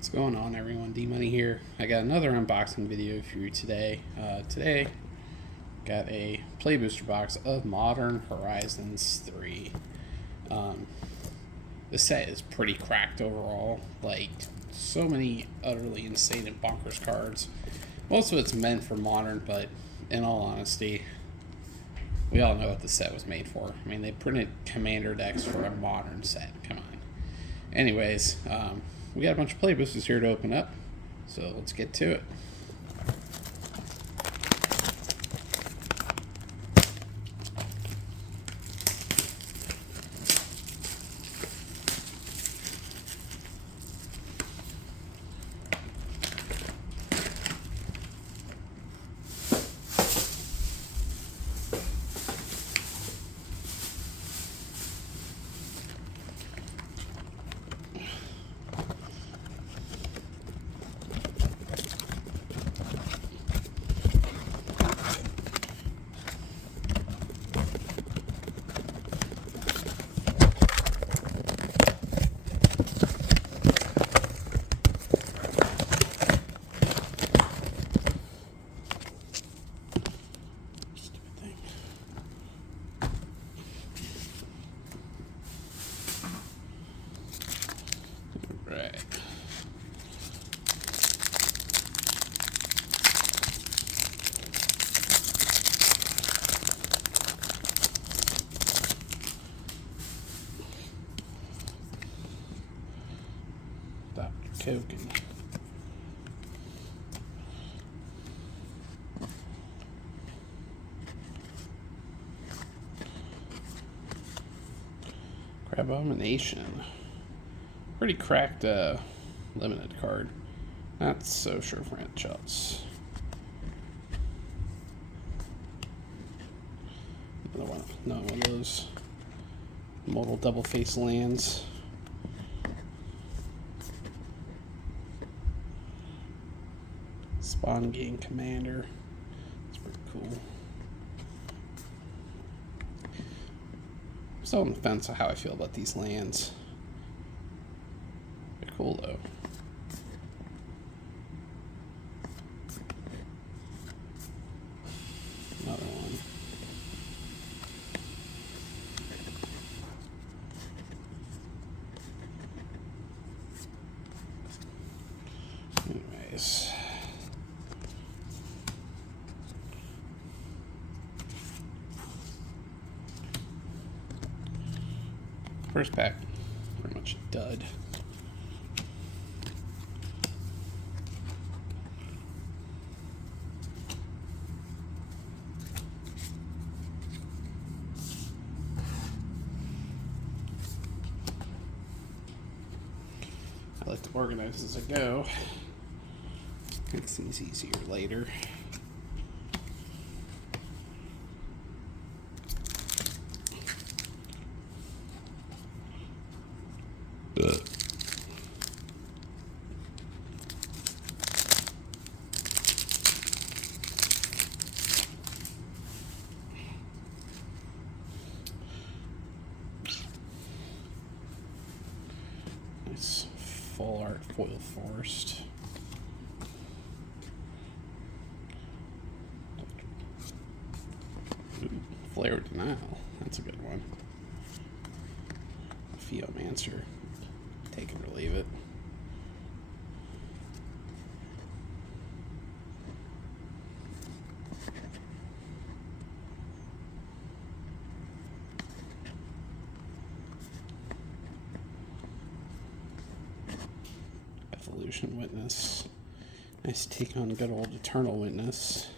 What's going on, everyone? D Money here. I got another unboxing video for you today. Today, got a Play Booster box of Modern Horizons 3. The set is pretty cracked overall. Like, so many utterly insane and bonkers cards. Most of it's meant for Modern, but in all honesty, we all know what the set was made for. I mean, they printed Commander decks for a Modern set. Come on. Anyways, we got a bunch of play boosters here to open up, so let's get to it. Right. Dr. Token. Crabomination. Pretty cracked limited card. Not so sure franchise. Another one of those modal double face lands. Spawn Gain Commander. It's pretty cool. Still on the fence of how I feel about these lands. They're cool though. Another one. Anyways. First pack, pretty much a dud. I like to organize as I go. Makes things easier later. Nice full art foil forest. Flare Denial. That's a good one. Theomancer. Take it or leave it. Evolution Witness. Nice take on good old Eternal Witness.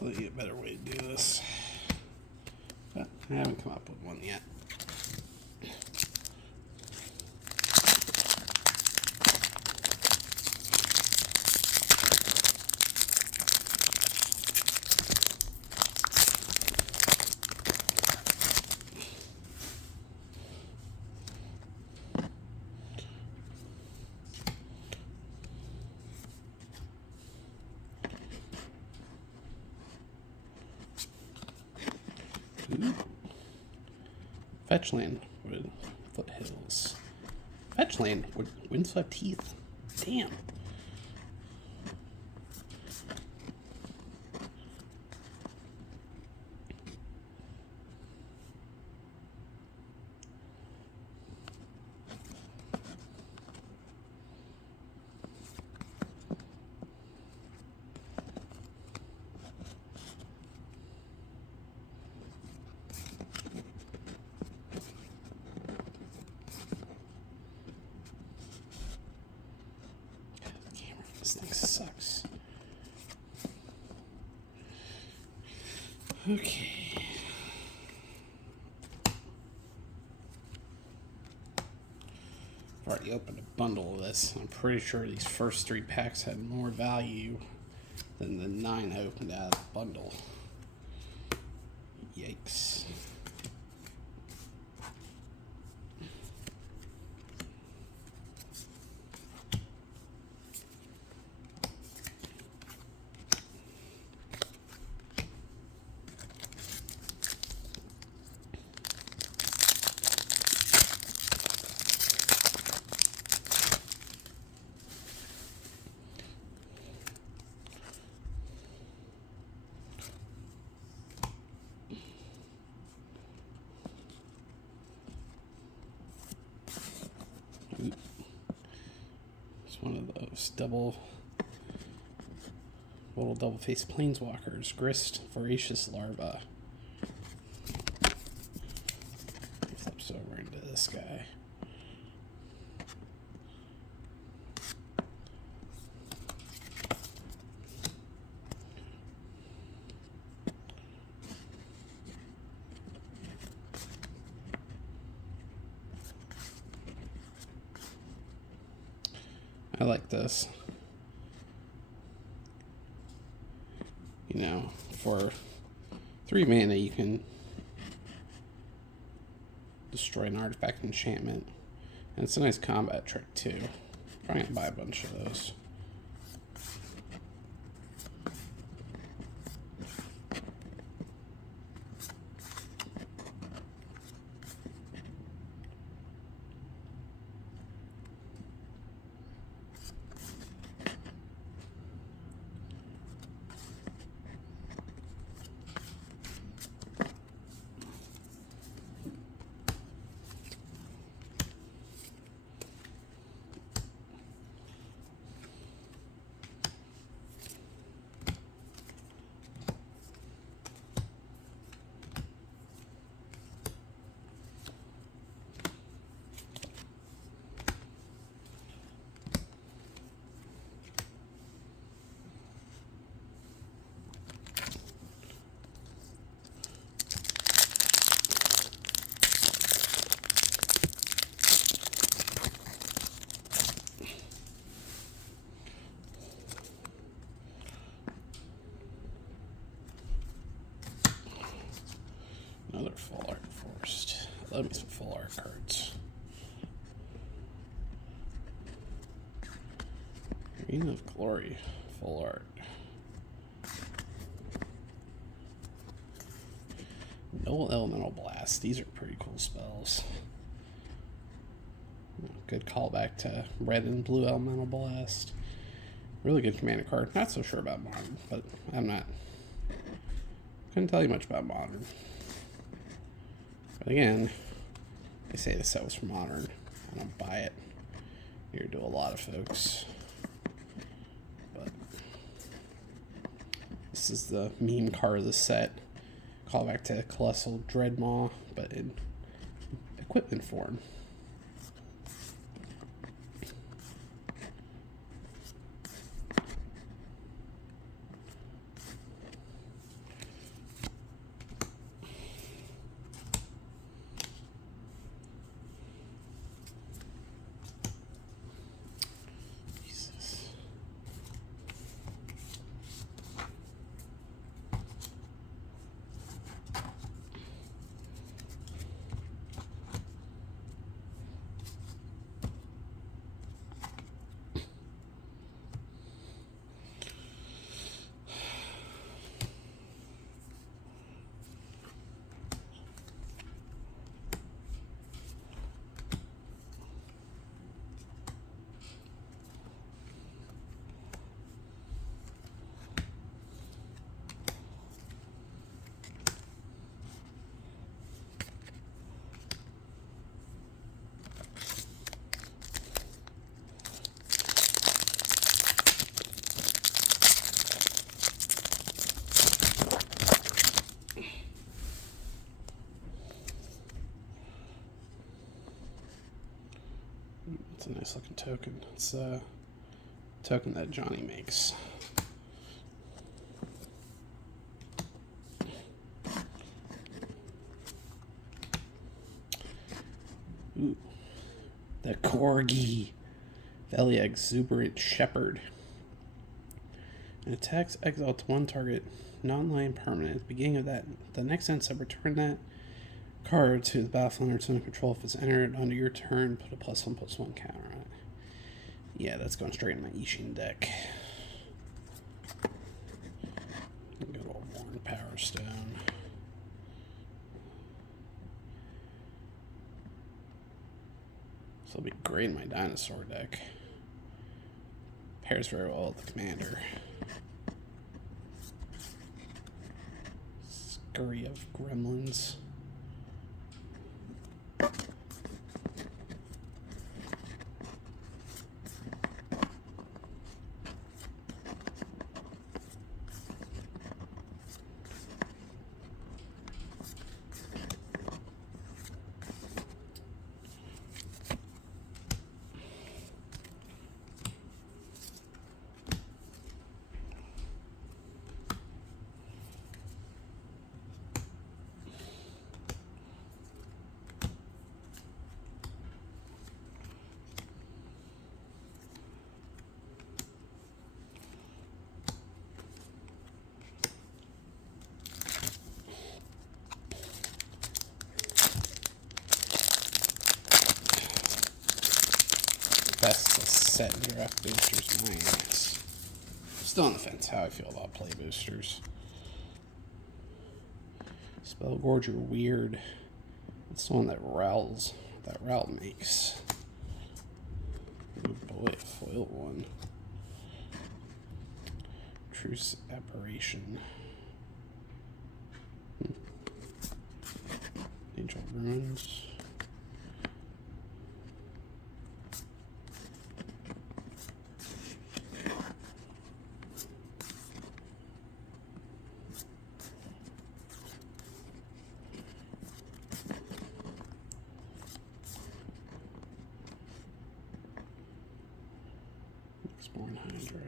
definitely a better way to do this. But I haven't come up with one yet. Fetchland with Foothills. Fetchland with Windswept Heath. Damn. This thing sucks. Okay. I've already opened a bundle of this. I'm pretty sure these first 3 packs had more value than the 9 I opened out of the bundle. Yikes. It's one of those little double-faced planeswalkers. Grist, Voracious Larva. Flips over into this guy. I like this. You know, for 3 mana you can destroy an artifact enchantment. And it's a nice combat trick too. Probably gonna buy a bunch of those. Another full art forest. Love me some full art cards. Arena of Glory, full art. No Elemental Blast. These are pretty cool spells. Good callback to red and blue Elemental Blast. Really good commander card. Not so sure about Modern, but couldn't tell you much about Modern. But again, they say the set was for Modern. I don't buy it. Here to a lot of folks. But this is the meme card of the set. Callback to Colossal Dreadmaw, but in equipment form. nice looking token. It's a token that Johnny makes. Ooh, the Corgi, Velly Exuberant Shepherd. It attacks, exiles one target non-land permanent. At the beginning of the next end step, return that card to the battlefield under its own control. If it's entered under your turn, put a +1/+1 counter on it. Yeah, that's going straight in my Ishin deck. Good old Worn Power Stone. This will be great in my dinosaur deck. Pairs very well with the commander. Scurry of Gremlins. Best to set draft boosters minus. Still on the fence how I feel about play boosters. Spellgorger Weird. It's the one that Ral makes. Oh boy, a foil one. Truce Apparition. Angel Ruins. Spawn Hydro.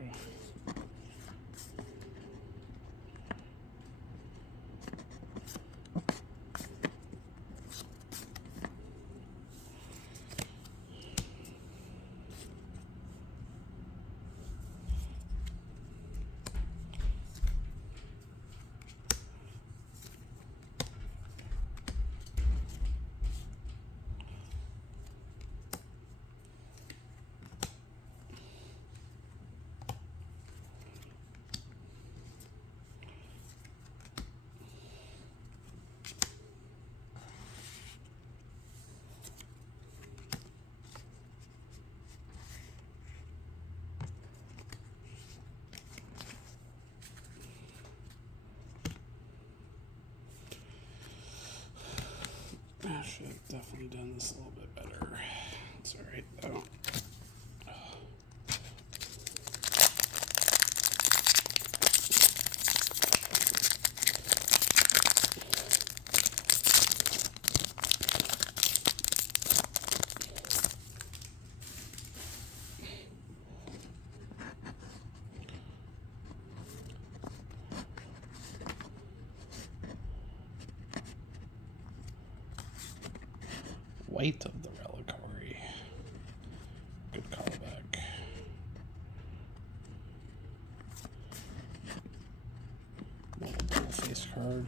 I should have definitely done this a little bit better. It's alright though. White of the Reliquary. Good callback. Double face card.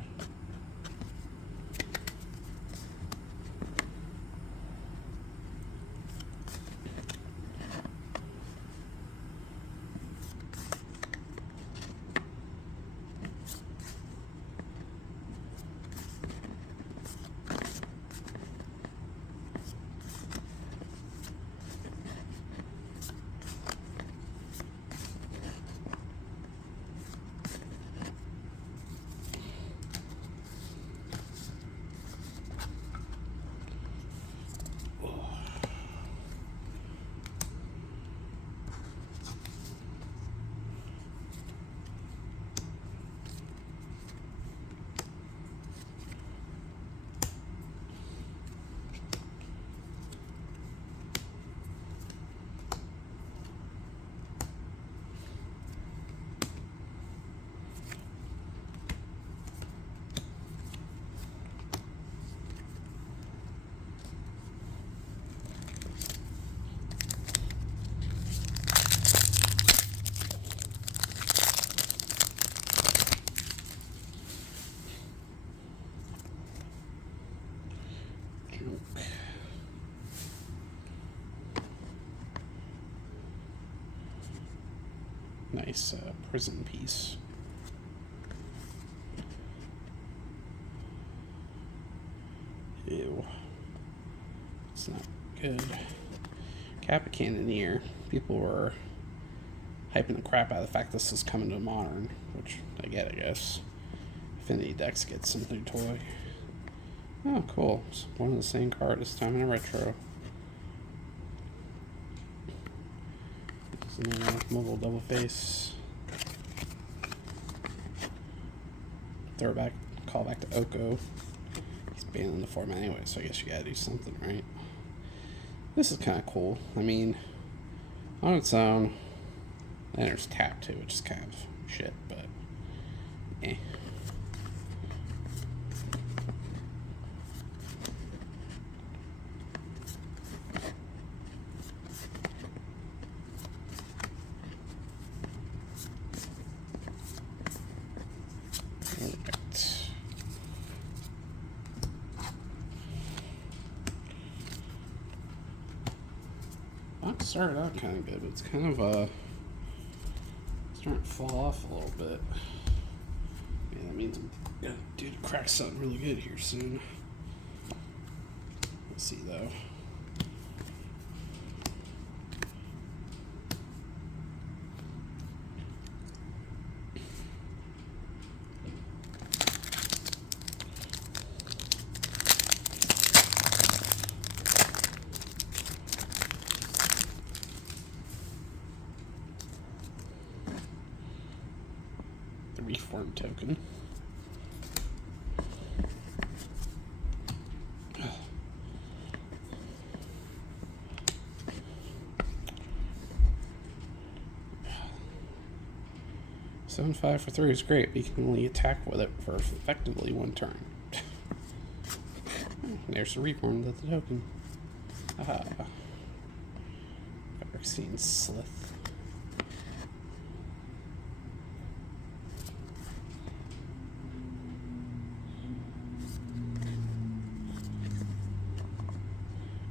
nice prison piece. Ew. It's not good. Kappa Cannoneer. People were hyping the crap out of the fact this is coming to Modern, which I get, I guess. Affinity Dex gets some new toy. Oh, cool. It's one of the same card this time in a retro. Mobile double face. Throwback, call back to Oko. He's banned in the format anyway, so I guess you gotta do something, right? This is kind of cool. I mean, on its own, and there's tap too, which is kind of shit, but eh. That started out kind of good, but it's kind of starting to fall off a little bit. Yeah, that means I'm gonna do to crack something really good here soon. Let's see though. Reform token. Seven 5 for 3 is great. We can only attack with it for effectively one turn. There's the reform of the token. Aha. Phyrexian Slith.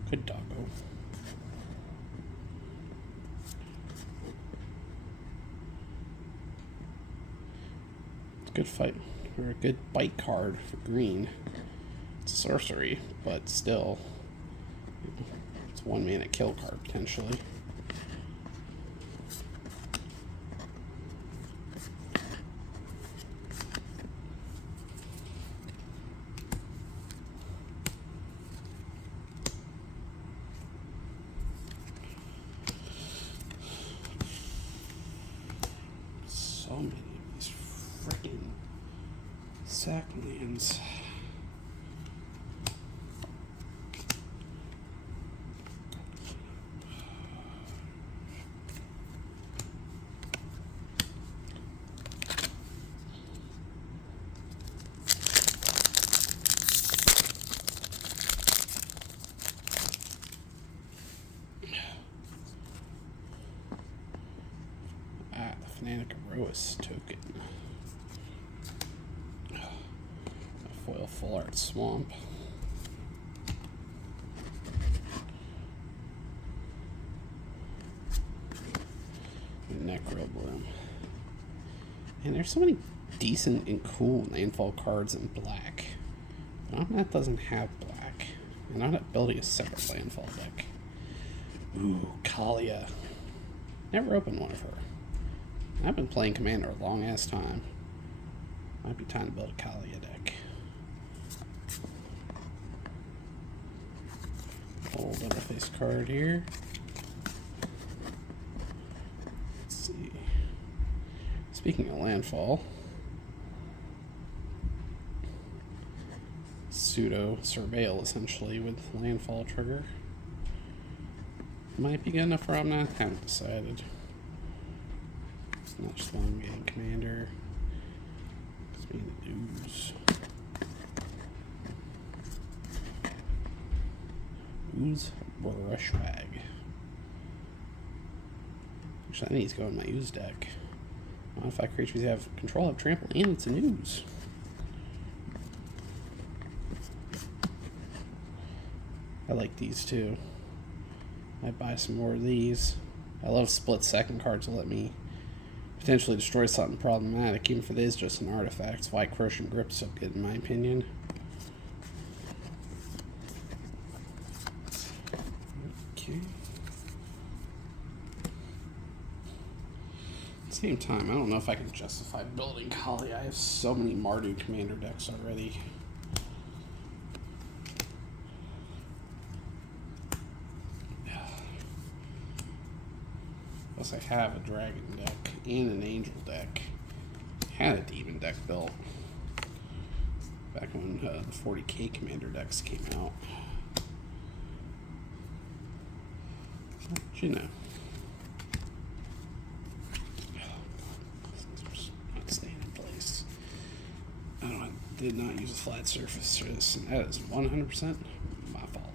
Good doggo. It's a good fight, or a good bite card for green. It's a sorcery, but still, it's 1 mana kill card potentially. So many of these freaking sack lands. Fnatic Aerois token. A foil full art swamp. And Necro Bloom. And there's so many decent and cool landfall cards in black. But Omnath doesn't have black. And I'm not building a separate landfall deck. Ooh, Kalia. Never opened one of her. I've been playing Commander a long ass time. Might be time to build a Kalia deck. Old double face card here. Let's see. Speaking of landfall, pseudo surveil essentially with landfall trigger. Might be good enough for Omnath, haven't decided. Not just one game commander. It's being the ooze. Ooze Brushwag. Actually, that needs to go in my ooze deck. Modify creatures have control of trample and it's an ooze. I like these too. Might buy some more of these. I love split second cards to let me potentially destroy something problematic, even if it is just an artifact. That's why Crushing Grip's so good, in my opinion. Okay. At the same time, I don't know if I can justify building Kali. I have so many Mardu commander decks already. Plus, I have a dragon deck and an angel deck. I had a demon deck built back when the 40k commander decks came out. But, you know. Not staying in place. I did not use a flat surface for this, and that is 100% my fault.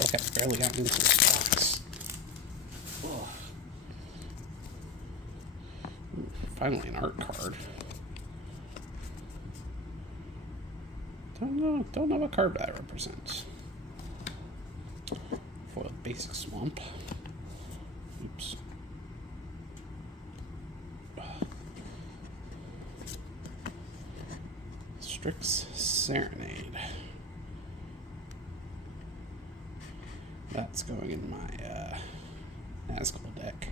Look, I barely got into this box. Ugh. Ooh, finally an art card. Don't know what card that represents. Foiled Basic Swamp. Oops. Strix Serenade. That's going in my Nazgul deck.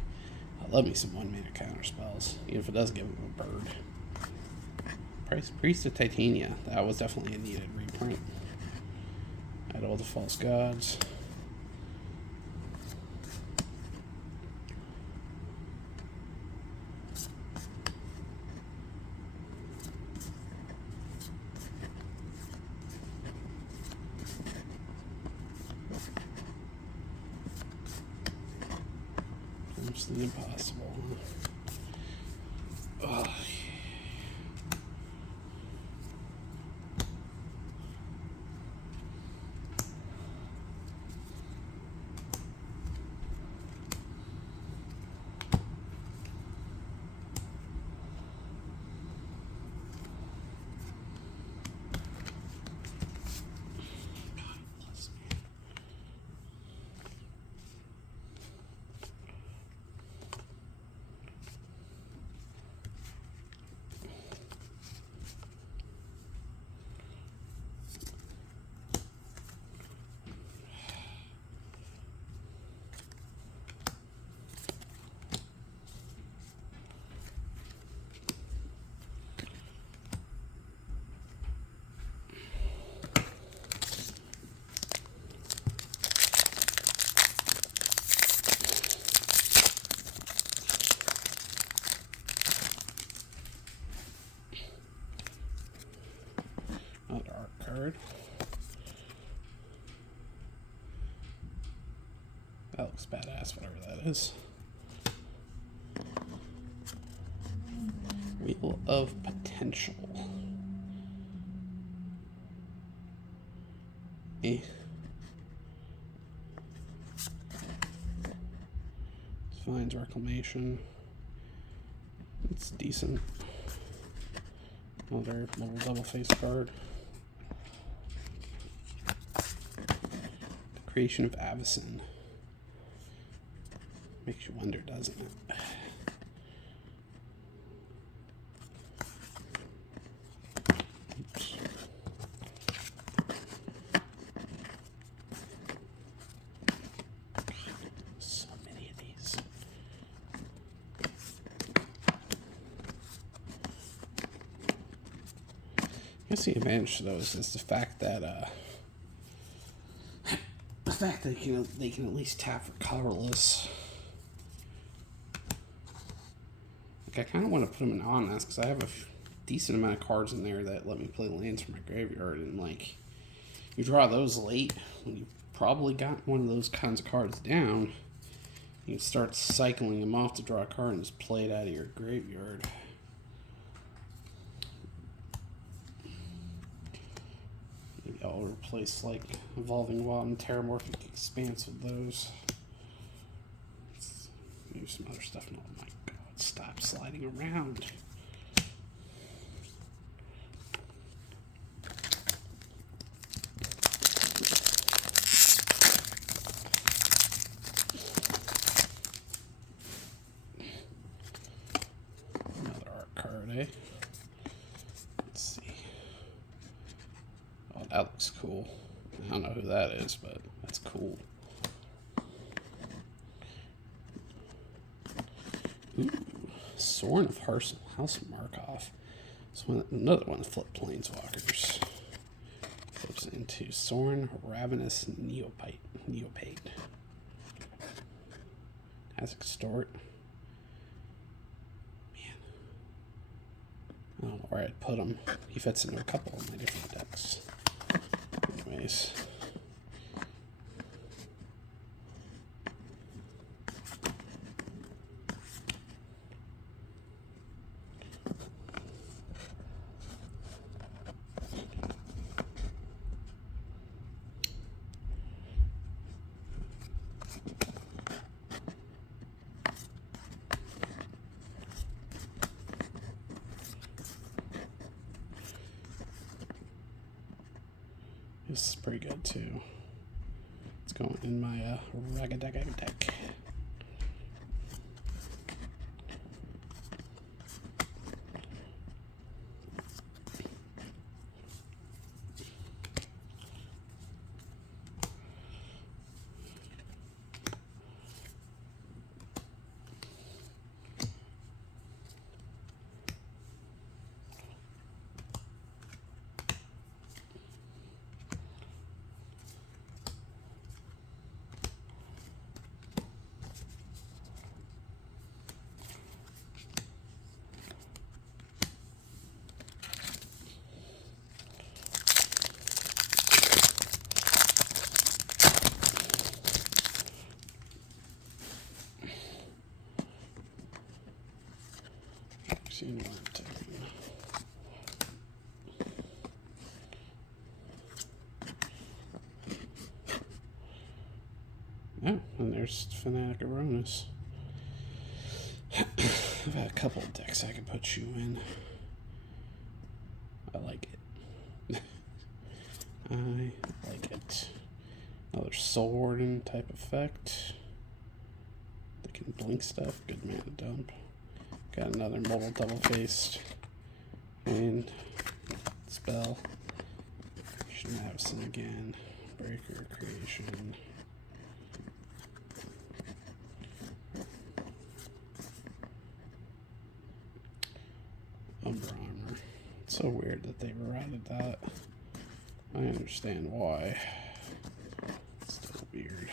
I love me some 1-mana counter spells, even if it does give him a bird. Priest of Titania. That was definitely a needed reprint. Idol of the False Gods. Absolutely impossible. Ugh. Another art card. That looks badass, whatever that is. Wheel of Potential. Finds Reclamation. It's decent. Another little double face card. The Creation of Avacyn. Makes you wonder, doesn't it? Oops. So many of these. I guess the advantage to those is the fact that they can at least tap for colorless. Like, I kind of want to put them in on-nest because I have a decent amount of cards in there that let me play lands from my graveyard, and like, you draw those late when you probably got one of those kinds of cards down. You start cycling them off to draw a card and just play it out of your graveyard. Maybe I'll replace like Evolving Wild and Terramorphic Expanse with those. Maybe some other stuff. Oh my god, stop sliding around. That looks cool. I don't know who that is, but that's cool. Ooh, Sorin of House Markov. So another one of the flip planeswalkers. Flips into Sorin Ravenous Neopate. Has Extort. Man. I don't know where I'd put him. He fits into a couple of my different decks. Anyways. This is pretty good too. It's going in my Ragadag deck. Oh, and there's Fanatic Aronis. I've had a couple of decks I can put you in. I like it. I like it. Another Soul Warden type effect. They can blink stuff. Good mana dump. Got another mobile double-faced. And spell. Schnapson again. Breaker Creation. Umbra Armor. It's so weird that they added that. I understand why. It's still weird.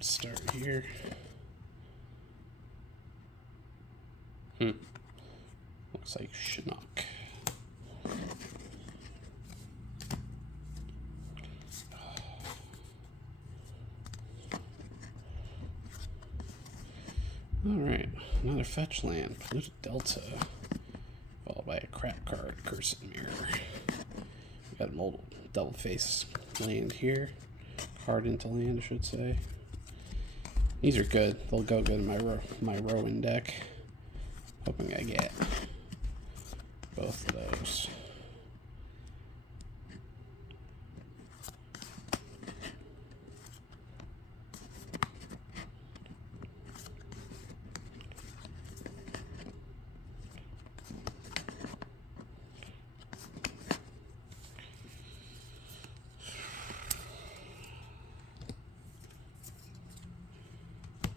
Start here. Looks like Shinnok. Alright, another fetch land, Polluted Delta. Followed by a crap card, Cursed Mirror. We got a multiple double face land here. Hard into land, I should say. These are good. They'll go good in my Rowan deck. Hoping I get both of those.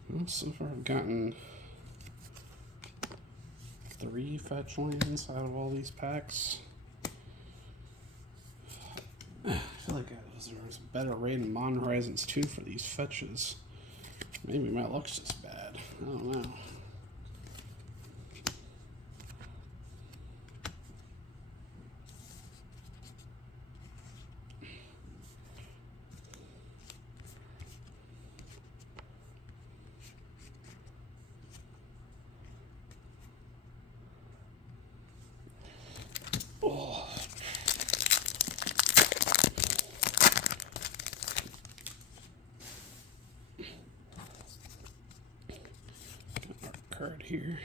Well, so far I've gotten 3 fetch lands out of all these packs. I feel like there was a better rate in Modern Horizons 2 for these fetches. Maybe my luck's just bad. I don't know. Oh. Our card here.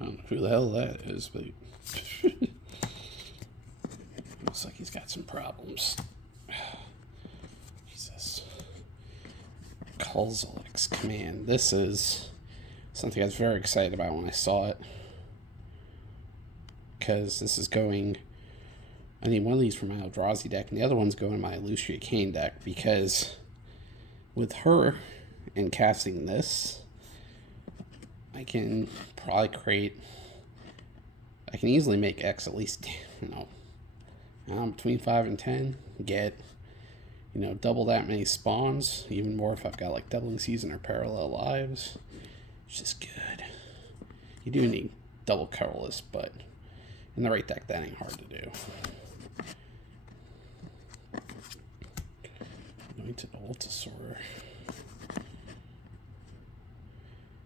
I don't know who the hell that is, but looks like he's got some problems. Jesus. Kozilek's Command. This is something I was very excited about when I saw it, because this is going. I need one of these for my Eldrazi deck, and the other one's going in my Lucia Kane deck, because with her and casting this, I can probably create. I can easily make X at least, between 5 and 10. Get, double that many spawns. Even more if I've got like Doubling Season or Parallel Lives. It's just good. You do need double colorless, but in the right deck, that ain't hard to do. Anointed Altasaur.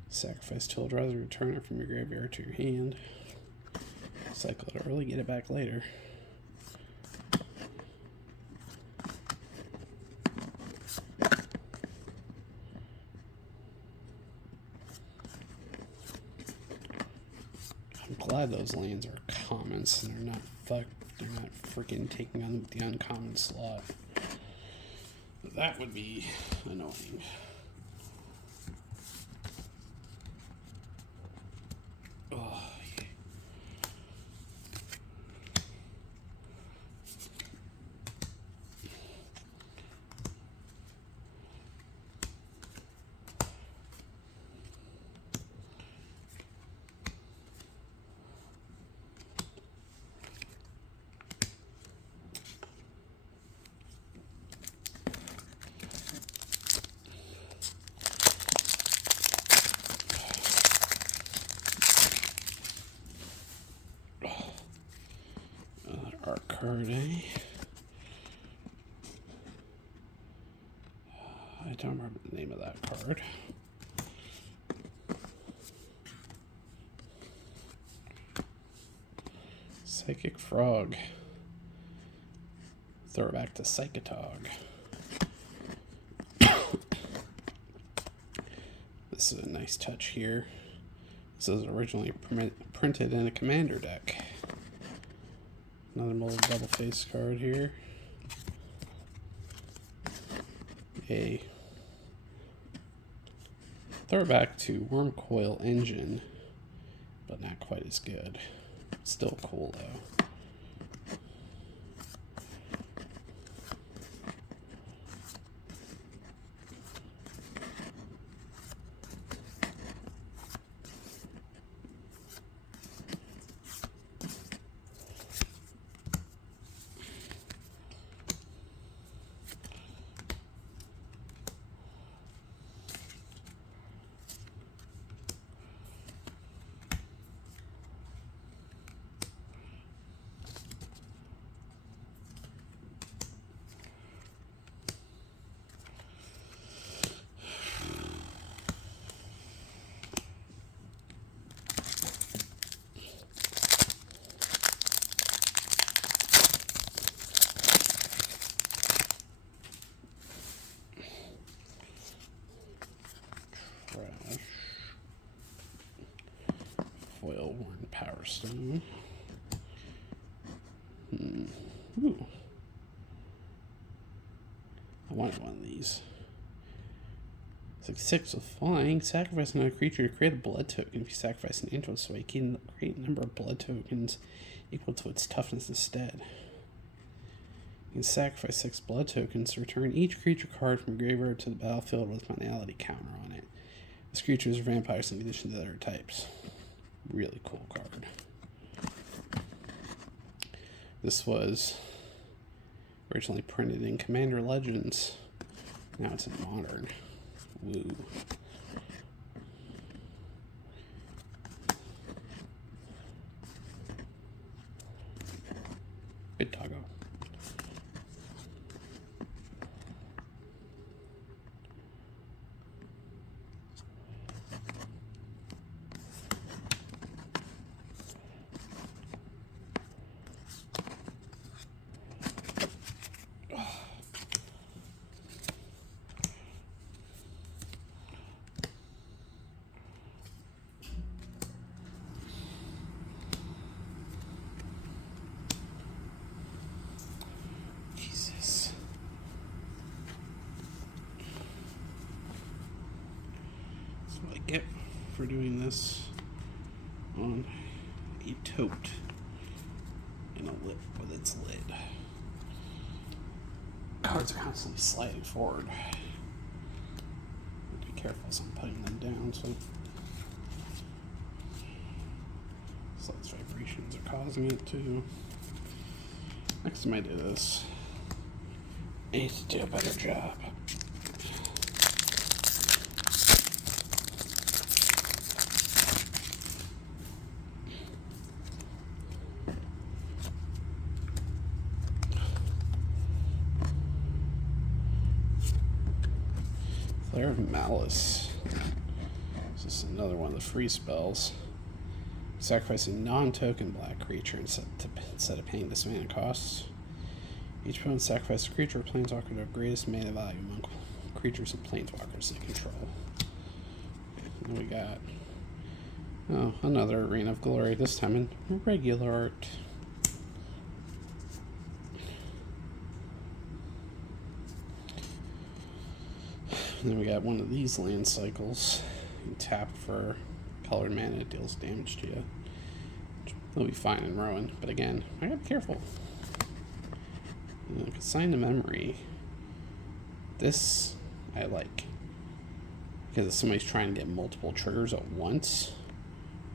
Sacrifice till Eldrazi, return it from your graveyard to your hand. Cycle it early, get it back later. I'm glad those lands are commons and they're not freaking taking on the uncommon slot. That would be annoying. Oh, yeah. Art card, eh? I don't remember the name of that card. Psychic Frog. Throw it back to Psychotog. This is a nice touch here. This was originally printed in a commander deck. Another molded double face card here. A throwback to Wormcoil Engine, but not quite as good. Still cool though. Foil Worn Power Stone. Ooh. I wanted one of these. It's like 6 with flying. Sacrifice another creature to create a blood token. If you sacrifice an angel, so you can create a number of blood tokens equal to its toughness instead. You can sacrifice 6 blood tokens to return each creature card from graveyard to the battlefield with a finality counter on it. This creature is vampires in addition to their types. Really cool card. This was originally printed in Commander Legends. Now it's in Modern. Woo. Good doggo. doing this on a tote and a lip with its lid. Cards are constantly sliding forward. Be careful as I'm putting them down, so those vibrations are causing it to. Next time I do this, I need to do a better job. Flare of Malice. This is another one of the free spells. Sacrifice a non-token black creature instead of paying this mana cost. Each opponent sacrifices a creature or planeswalker to have greatest mana value among creatures and planeswalkers they control. And we got another Arena of Glory, this time in regular art. And then we got one of these land cycles. You tap for colored mana, it deals damage to you. They'll be fine in Rowan, but again, I gotta be careful. Consign to Memory. This I like. Because if somebody's trying to get multiple triggers at once,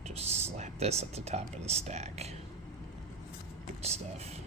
just slap this at the top of the stack. Good stuff.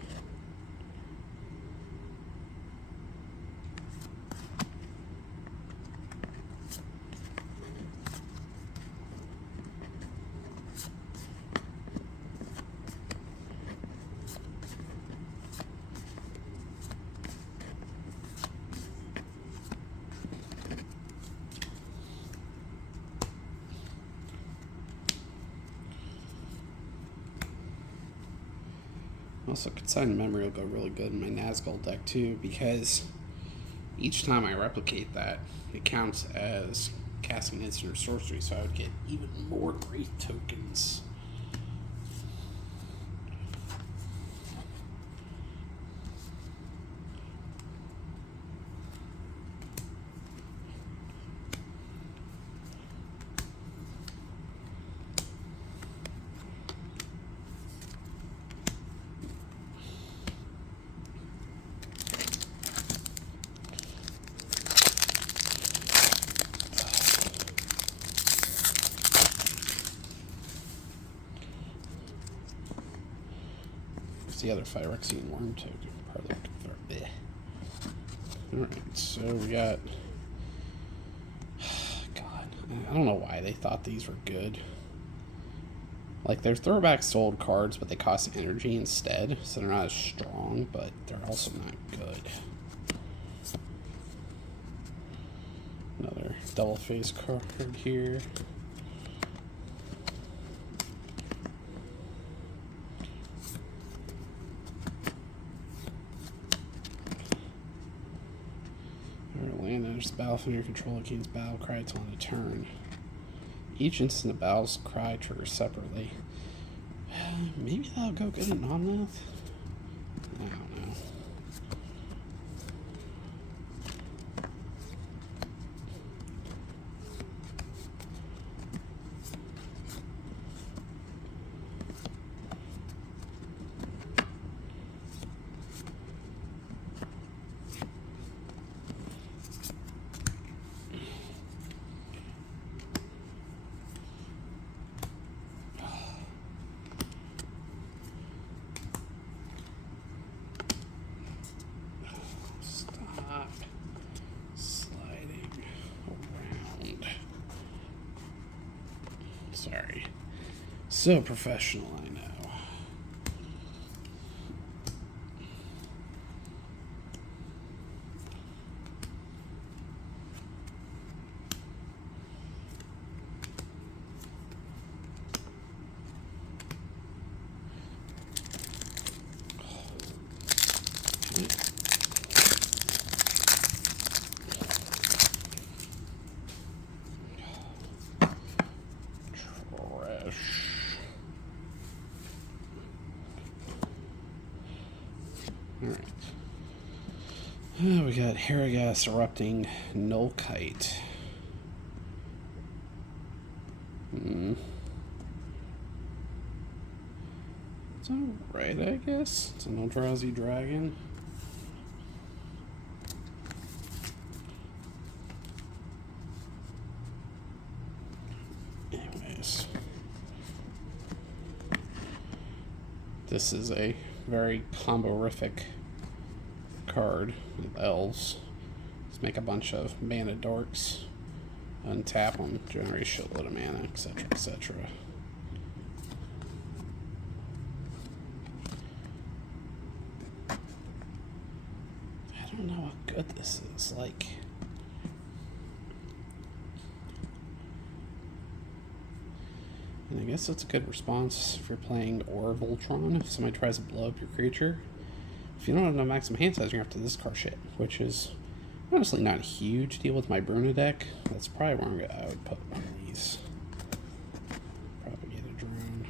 Also, Consign to Memory will go really good in my Nazgul deck too, because each time I replicate that, it counts as casting instant or sorcery, so I would get even more Wraith tokens. The other Phyrexian Worm token. Probably looking for. Alright, so we got. God, I don't know why they thought these were good. Like, they're throwback sold cards, but they cost energy instead, so they're not as strong, but they're also not good. Another double face card here. Battle from your control against battle cry until on a turn. Each instant of battle's cry triggers separately. Maybe that'll go good in non-math? I don't know. Sorry. So professional, I know. Alright. We got Haragas Erupting Nullkite. It's alright, I guess. It's an Eldrazi dragon. Anyways. This is a very comborific card with elves. Let's make a bunch of mana dorks, untap them, generate a shitload of mana, etc., etc. I don't know how good this is. Like, and I guess that's a good response if you're playing Aura Voltron. If somebody tries to blow up your creature, if you don't have no maximum hand size, you're going to have to discard shit, which is honestly not a huge deal with my Bruna deck. That's probably where I would put one of these. Probably get a drone.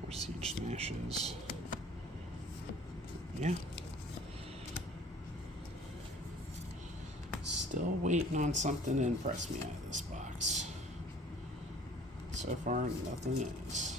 More Siege Smashes. Yeah. Still waiting on something to impress me out of this box. So far, nothing is.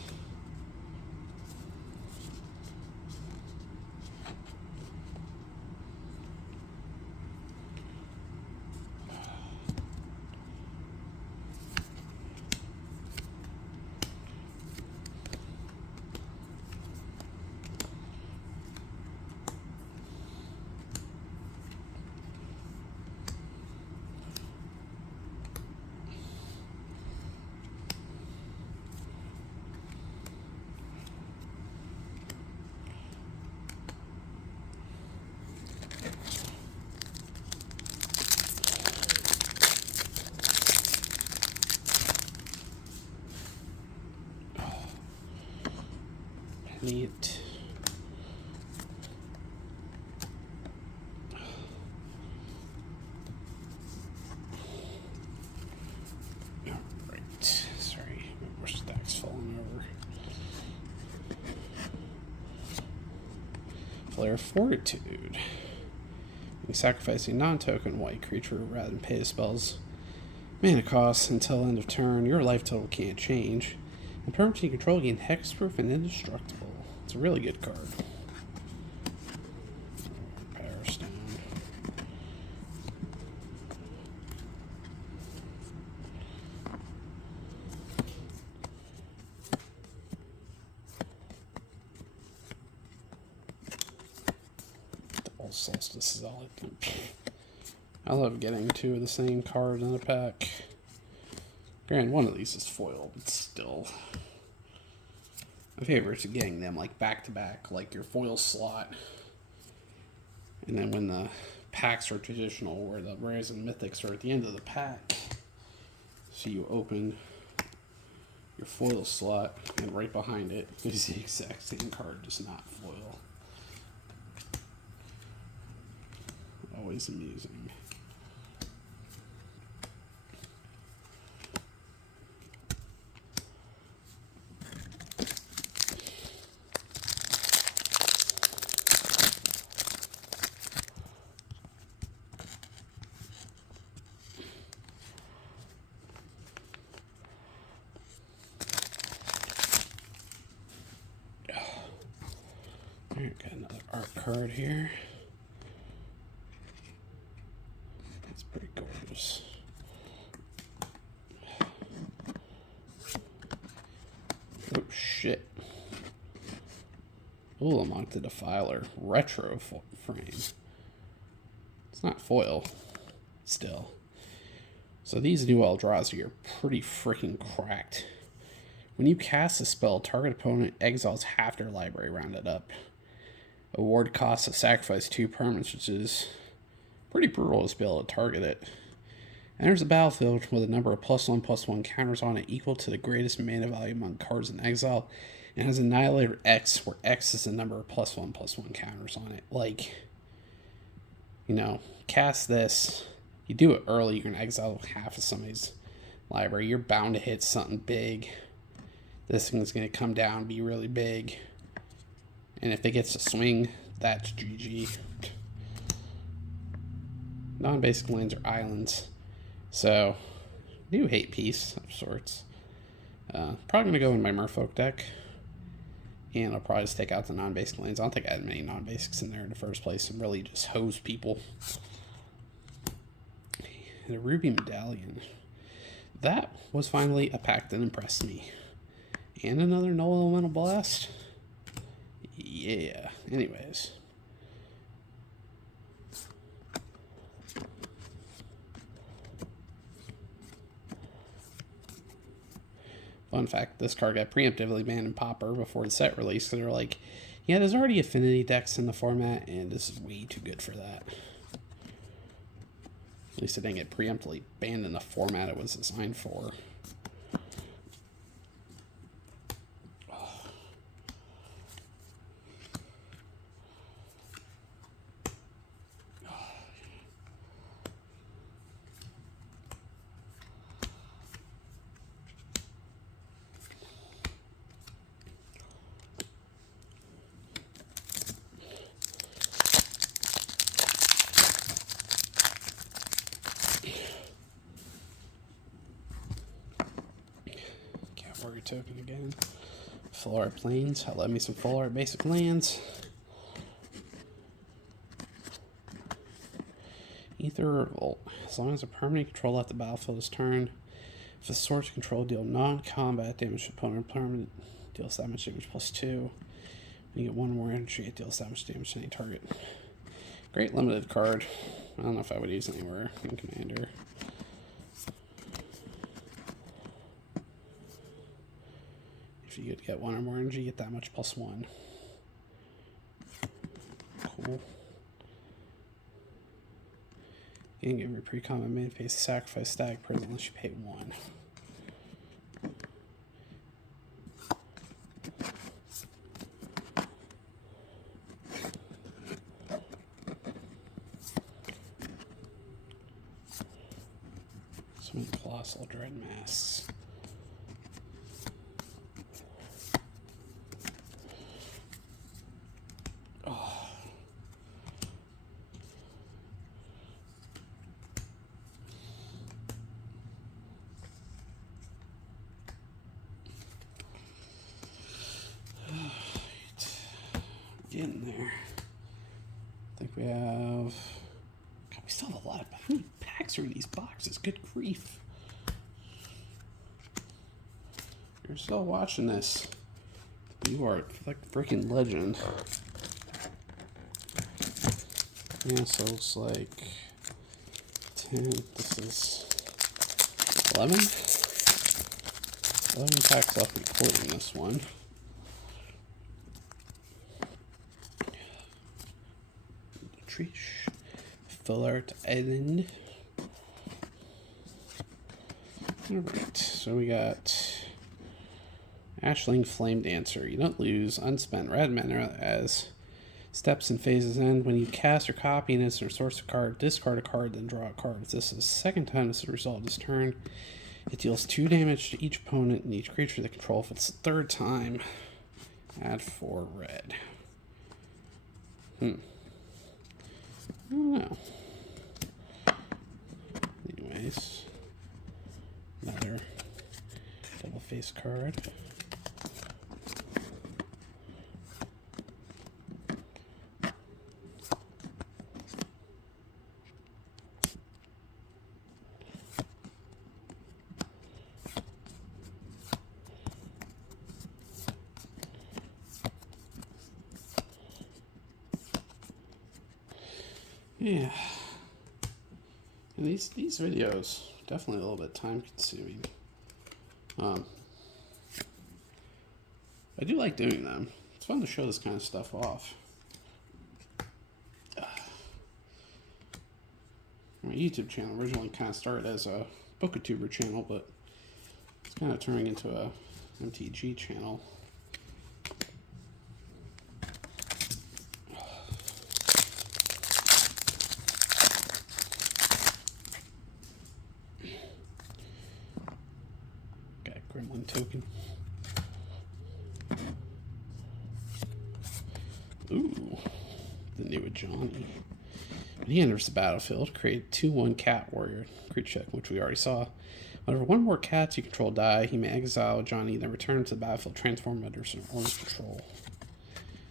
Neat. Alright. Sorry, my stack's falling over. Flare of Fortitude. When sacrificing non-token white creature rather than pay the spell's mana cost until end of turn, your life total can't change. And permanents you control gain hexproof and indestructible. It's a really good card. Power Stone. Double Solstice is all I think. I love getting two of the same card in a pack. Granted, one of these is foil, but still. My favorite is getting them like back to back, like your foil slot. And then when the packs are traditional, where the rares and mythics are at the end of the pack. So you open your foil slot, and right behind it is the exact same card, just not foil. Always amusing. Alright, got another art card here. That's pretty gorgeous. Oh shit. Ulamog the Defiler retro frame. It's not foil, still. So these new Eldrazi are pretty freaking cracked. When you cast a spell, target opponent exiles half their library rounded up. Award costs of sacrifice 2 permanents, which is pretty brutal to be able to target it. Enters the battlefield with a number of +1/+1 counters on it equal to the greatest mana value among cards in exile, and has Annihilator X, where X is the number of +1/+1 counters on it. Like, you know, cast this. You do it early, you're going to exile half of somebody's library, you're bound to hit something big. This thing's going to come down and be really big. And if it gets to swing, that's GG. Non-basic lands are islands. So, new hate piece of sorts. Probably going to go in my Merfolk deck. And I'll probably just take out the non-basic lands. I don't think I had many non-basics in there in the first place and really just hose people. And a Ruby Medallion. That was finally a pack that impressed me. And another Null Elemental Blast. Yeah. Anyways. Fun fact, this card got preemptively banned in Pauper before the set release. So they're like, yeah, there's already affinity decks in the format, and this is way too good for that. At least it didn't get preemptively banned in the format it was designed for. Warrior token again. Full art plains. Let me some full art basic lands. Ether Revolt. As long as a permanent control left the battlefield is turned, if the source control deal non-combat damage to opponent permanent, deals damage +2. When you get one more energy, it deals damage to any target. Great limited card. I don't know if I would use it anywhere in Commander. If you get one or more energy, you get that much +1. Cool. You can give your pre-combat main phase sacrifice stag present unless you pay 1. So many Colossal Dread Masks. Getting there. I think we have. God, we still have a lot of. How many packs are in these boxes? Good grief. You're still watching this. You are like a freaking legend. Yeah, so it looks like 10. This is 11. 11 packs left, including this one. Trish, Full Art Island. Alright, so we got Ashling Flame Dancer. You don't lose unspent red mana as steps and phases end. When you cast or copy an instant or source a card, discard a card, then draw a card. If this is the second time this is resolved this turn, it deals 2 damage to each opponent and each creature they control. If it's the third time, add 4 red. I don't know. Anyways, another double face card. Yeah, and these videos definitely a little bit time consuming. I do like doing them. It's fun to show this kind of stuff off. My YouTube channel originally kind of started as a Bookttuber channel, but it's kind of turning into a MTG channel. and 1 token. Ooh, the new Ajani. When he enters the battlefield, create 2/1 cat warrior creature check, which we already saw. Whenever one more cats you control die, he may exile Ajani, then return to the battlefield, transform under some owner's control.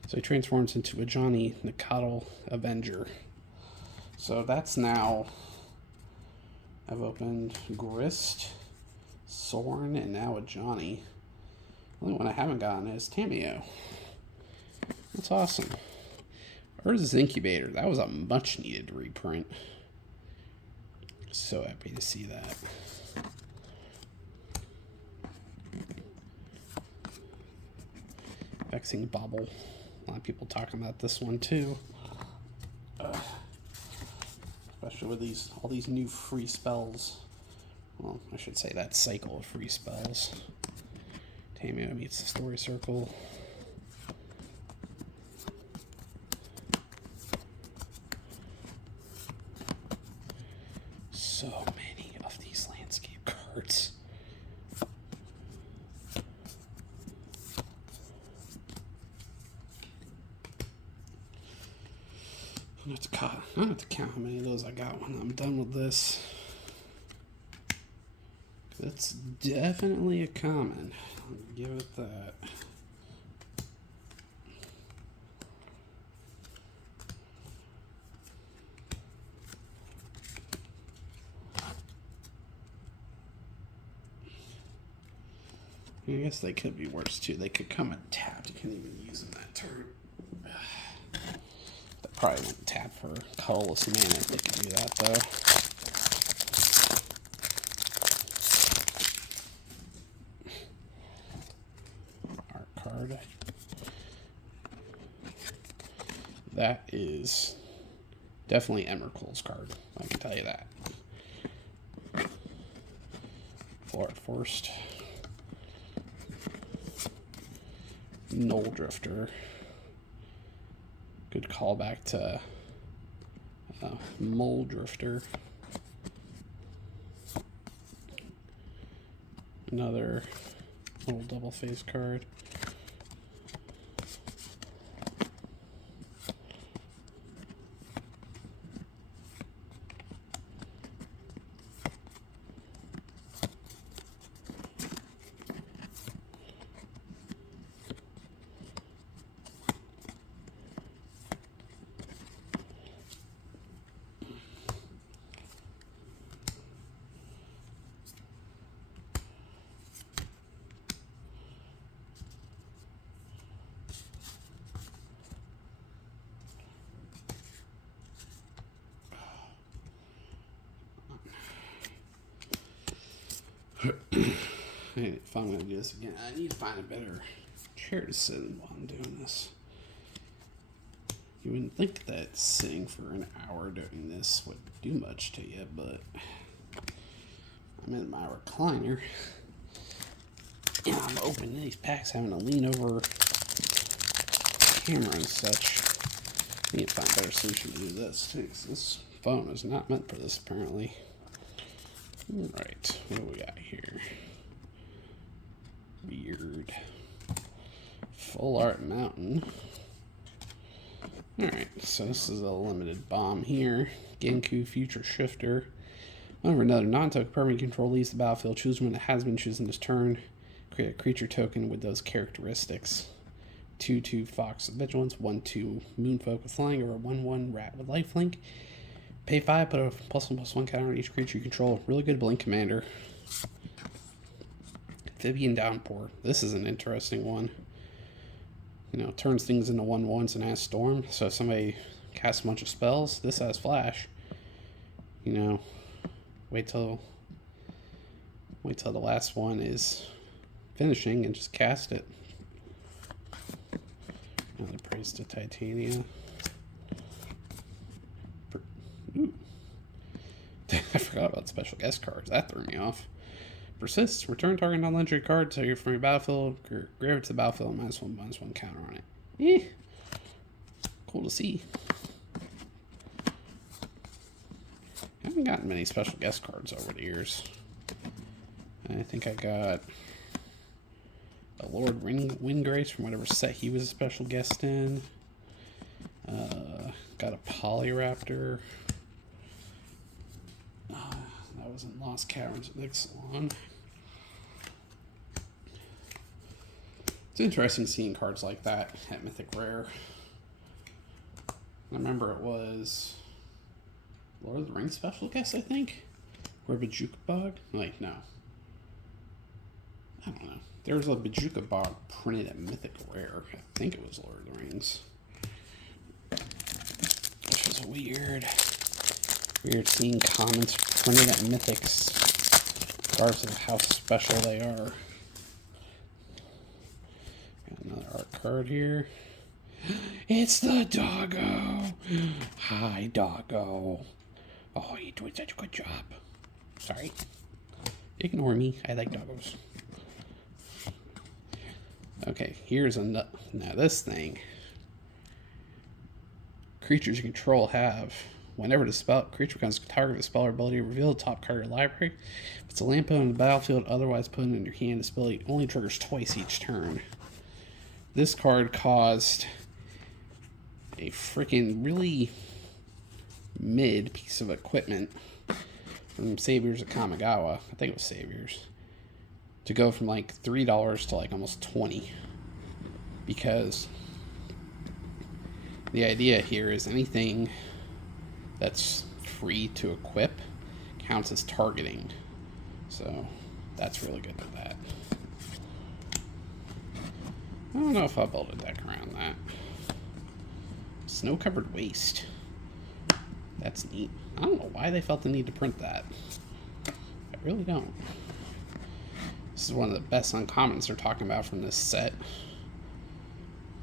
So he transforms into Ajani, Nacatl Avenger. So that's now. I've opened Grist, Sorin, and now Ajani. The only one I haven't gotten is Tamiyo. That's awesome. Urza's Incubator. That was a much needed reprint. So happy to see that. Vexing Bubble. A lot of people talking about this one too. Especially with all these new free spells. Well, I should say that cycle of free spells. Tamiyo meets the Story Circle. So many of these landscape cards. I don't have to count how many of those I got when I'm done with this. That's definitely a common. I'll give it that. I guess they could be worse too. They could come and tapped. You couldn't even use them that turn. They probably wouldn't tap for colorless mana if they could do that though. Art card. That is definitely Emrakul's card. I can tell you that. Flora Forest. Null Drifter. Good callback to Mole Drifter. Another little double face card. If I'm going to do this again, I need to find a better chair to sit in while I'm doing this. You wouldn't think that sitting for an hour doing this would do much to you, but I'm in my recliner. And I'm opening these packs, having to lean over the camera and such. I need to find a better solution to do this, too, because this phone is not meant for this, apparently. Alright, what do we got here? Weird. Full Art Mountain. Alright, so this is a limited bomb here. Genku Future Shifter. Whenever another non-token permanent control leaves the battlefield, choose one that has been chosen this turn. Create a creature token with those characteristics. 2/2 Fox with Vigilance, 1/2 Moonfolk with Flying, or a 1/1 Rat with Lifelink. Pay 5, put a +1/+1 counter on each creature you control. Really good Blink Commander. Amphibian Downpour. This is an interesting one. You know, turns things into 1/1s and has Storm. So if somebody casts a bunch of spells, this has Flash. You know, wait till the last one is finishing and just cast it. Another Praise to Titania. Ooh. I forgot about special guest cards. That threw me off. Persists. Return target non-legendary card from your battlefield. Grave it to the battlefield. -1/-1 counter on it. Eh. Cool to see. I haven't gotten many special guest cards over the years. I think I got A Lord Windgrace from whatever set he was a special guest in. Got a Polyraptor. That was in Lost Caverns at Ixalan. It's interesting seeing cards like that at Mythic Rare. I remember it was Lord of the Rings special guest, I think? Or Bojuka Bog? Like, no. I don't know. There was a Bojuka Bog printed at Mythic Rare. I think it was Lord of the Rings. Which was weird. Weird seeing commons printed at Mythics, regardless of how special they are. Got another art card here. It's the doggo! Hi, doggo. Oh, you're doing such a good job. Sorry. Ignore me. I like doggos. Okay, here's a nut. Now this thing. Creatures you control have. Whenever the creature becomes a target of a spell or ability, reveal the top card of your library. If it's a land put on the battlefield, otherwise put in your hand, this ability only triggers twice each turn. This card caused a freaking really mid piece of equipment from Saviors of Kamigawa, I think it was Saviors, to go from like $3 to like almost $20, because the idea here is anything that's free to equip counts as targeting, so that's really good with that. I don't know if I'll build a deck around that. Snow-covered waste. That's neat. I don't know why they felt the need to print that. I really don't. This is one of the best uncommons they're talking about from this set.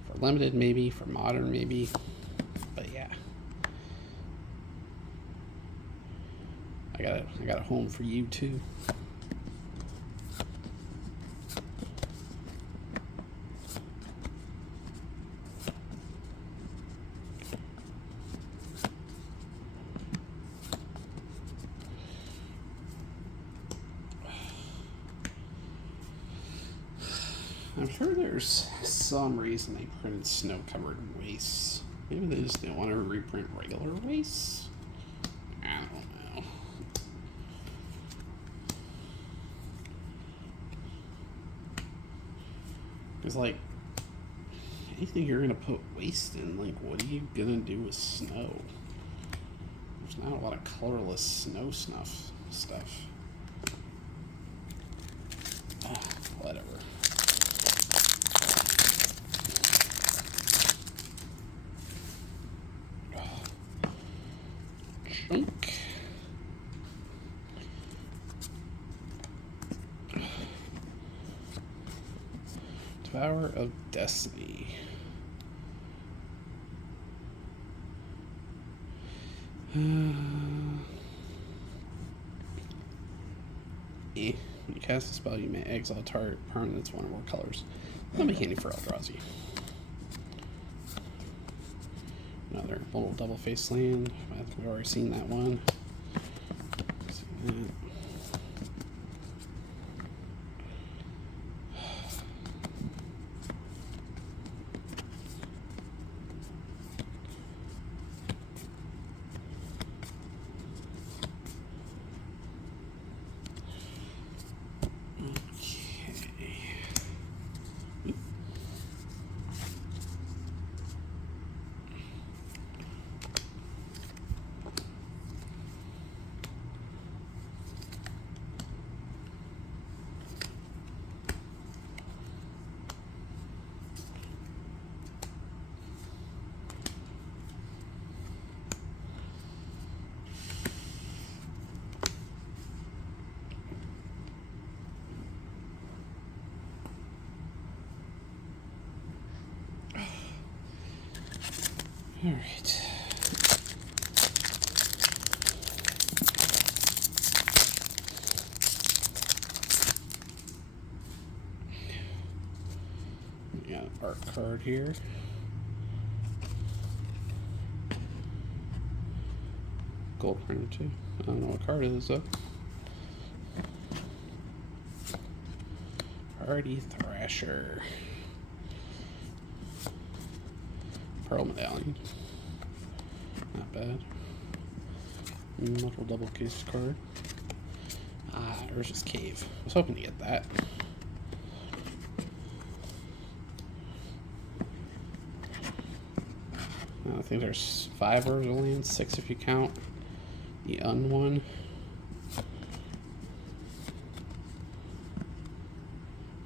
For limited, maybe. For modern, maybe. But yeah. I got a home for you, too. I'm sure there's some reason they printed snow-covered wastes. Maybe they just didn't want to reprint regular wastes? I don't know. Because, like, anything you're going to put waste in, like, what are you going to do with snow? There's not a lot of colorless snow stuff. Whatever. Chunk. Tower of Destiny. When you cast a spell, you may exile a target permanent that's one or more colors. That'll be handy for Eldrazi. Another little double-faced land. I think we've already seen that one. See that. All right. We got an art card here. Gold printer too. I don't know what card it is though. Hardy Thrasher. Pearl Medallion. Not bad. Little double case card. Ah, Urza's Cave. I was hoping to get that. I think there's 5 Urza lands, 6 if you count the one.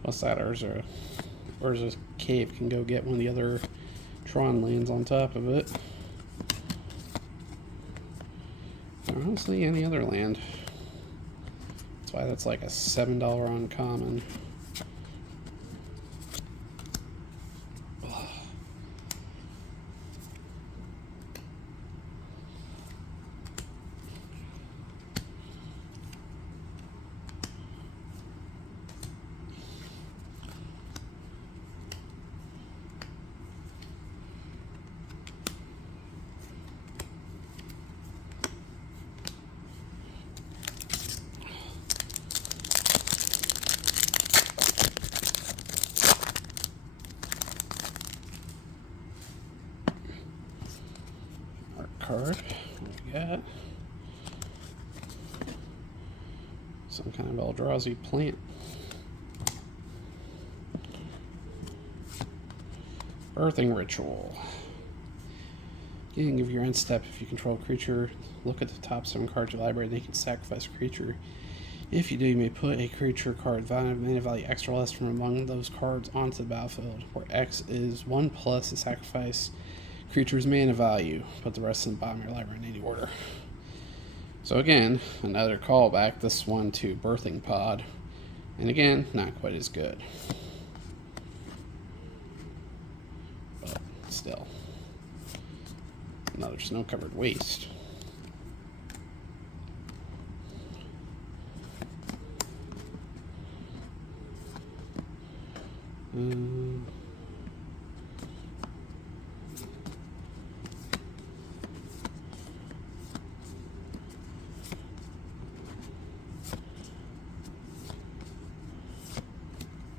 Plus that Urza's Cave can go get one of the other Tron lands on top of it. Or honestly, any other land. That's why that's like a $7 uncommon. Card. What we got? Some kind of Eldrazi plant. Birthing Ritual. Beginning of your end step, if you control a creature, look at the top 7 cards of your library, then you can sacrifice a creature. If you do, you may put a creature card mana value X or less from among those cards onto the battlefield, where X is 1 plus the sacrifice creature's mana value. Put the rest in the bottom of your library in any order. So again, another callback, this one to Birthing Pod. And again, not quite as good. But still. Another snow-covered waste.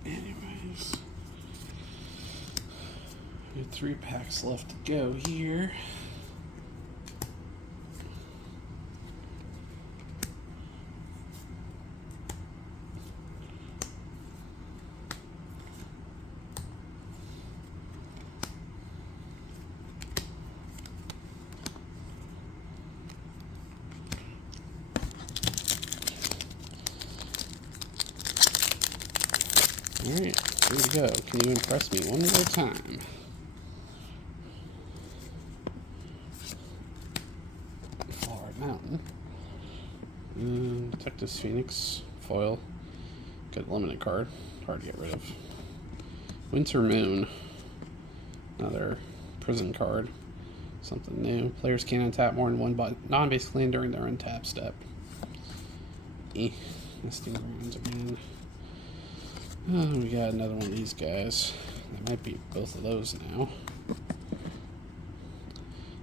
Anyways, we have 3 packs left to go here. Alright, here we go. Can you impress me one more time? Fallout Mountain. Detective's Phoenix. Foil. Good limited card. Hard to get rid of. Winter Moon. Another prison card. Something new. Players can't untap more than one non-basic land during their untap step. Nesting Grounds again. Oh, we got another one of these guys. That might be both of those now.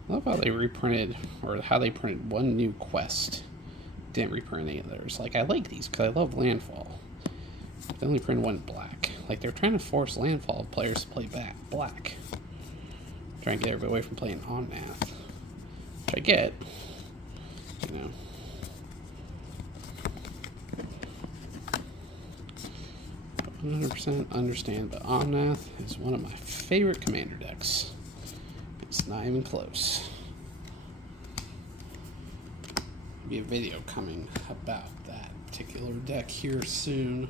I love how they reprinted, or how they printed one new quest. Didn't reprint any of theirs. Like, I like these because I love Landfall. They only printed one black. Like, they're trying to force Landfall players to play black. Trying to get everybody away from playing Omnath. Which I get. You know. 100% understand, but Omnath is one of my favorite commander decks. It's not even close. There'll be a video coming about that particular deck here soon.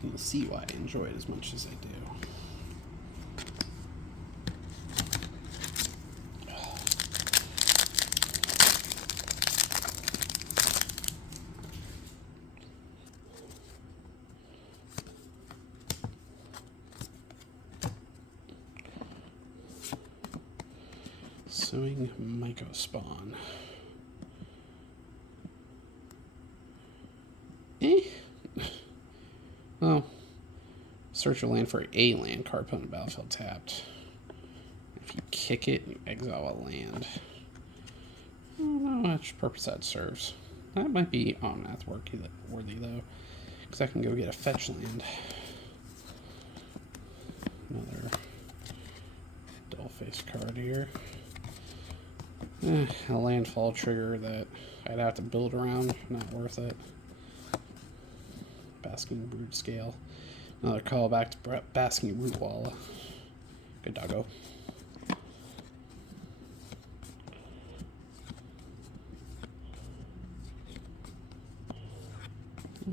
And you'll see why I enjoy it as much as I do. Sewing Mycospawn. Well, search your land for a land card, put on the battlefield tapped. If you kick it, you exile a land. I don't know how much purpose that serves. That might be Omnath worthy though, because I can go get a fetch land. Another dull face card here. A landfall trigger that I'd have to build around. Not worth it. Basking Brood Scale. Another callback to Basking Root Wall. Good doggo.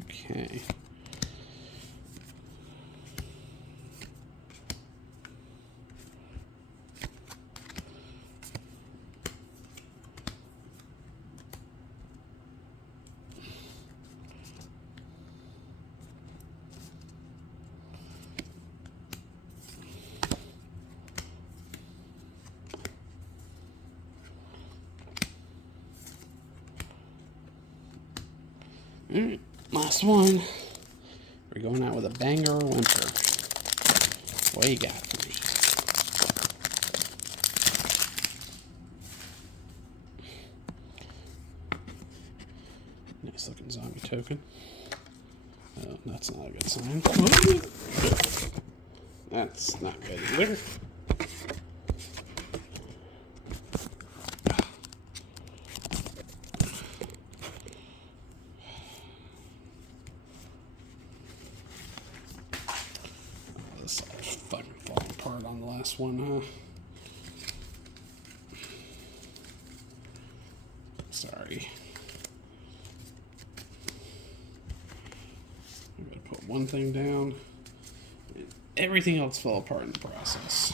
Okay. Alright, last one. We're going out with a banger or whimper. What do you got for me? Nice looking zombie token. Oh, that's not a good sign. That's not good either. This all fucking falling apart on the last one, huh? Sorry. I'm gonna put one thing down. Everything else fell apart in the process.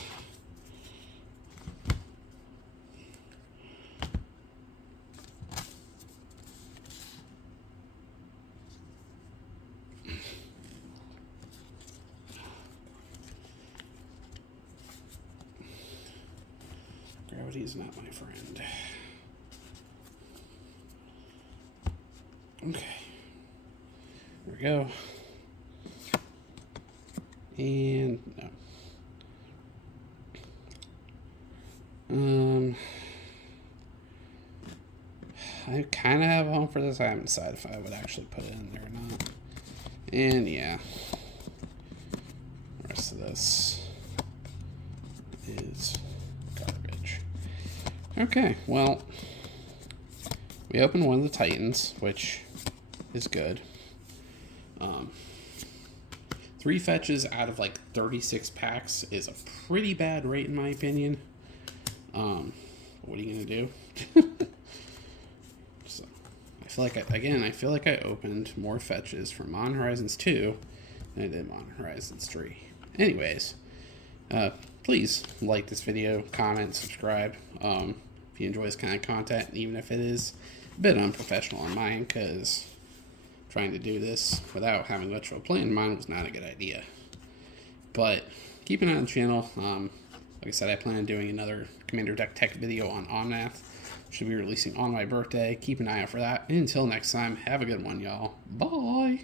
Gravity is not my friend. Okay. There we go. And no. I kind of have a home for this. I haven't decided if I would actually put it in there or not. And yeah. The rest of this is garbage. Okay, well, we opened one of the Titans, which is good. 3 fetches out of like 36 packs is a pretty bad rate in my opinion. What are you gonna do? So, I feel like I opened more fetches for Modern Horizons 2 than I did Modern Horizons 3. Anyways, please like this video, comment, subscribe. If you enjoy this kind of content, even if it is a bit unprofessional on mine, because trying to do this without having much of a plan in mind was not a good idea. But keep an eye on the channel. Like I said, I plan on doing another Commander Deck Tech video on Omnath. Should be releasing on my birthday. Keep an eye out for that. And until next time, have a good one, y'all. Bye!